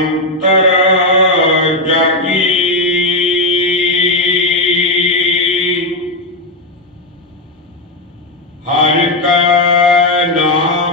ਅੰਤਰ ਜਾਗੀ ਹਰ ਕਾ ਨਾਮ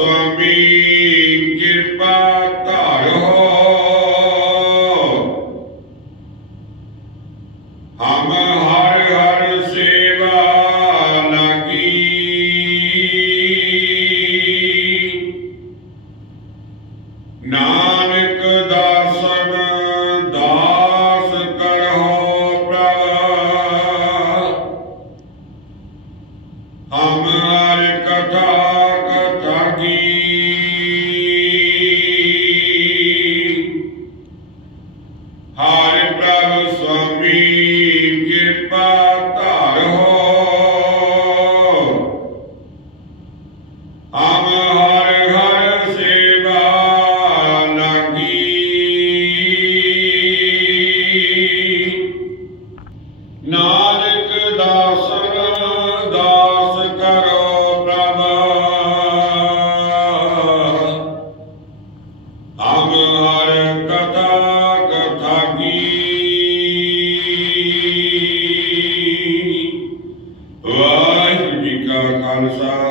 ਸੁਆਮੀ ਕਿਰਪਾ ਧਾਰੋ। ਹਮ ਹਰ ਹਰ ਸੇਵਾ ਲਗੀ। ਨਾਨਕ ਦਾਸਨ ਦਾਸ ਹਰ ਕਥਾ ਹਾਰੇ ਪ੍ਰਭ ਸੁਆਮੀ ਕਿਰਪਾ ਧਾਰ। ਹੋ ਆਮ ਖਾਲਸਾ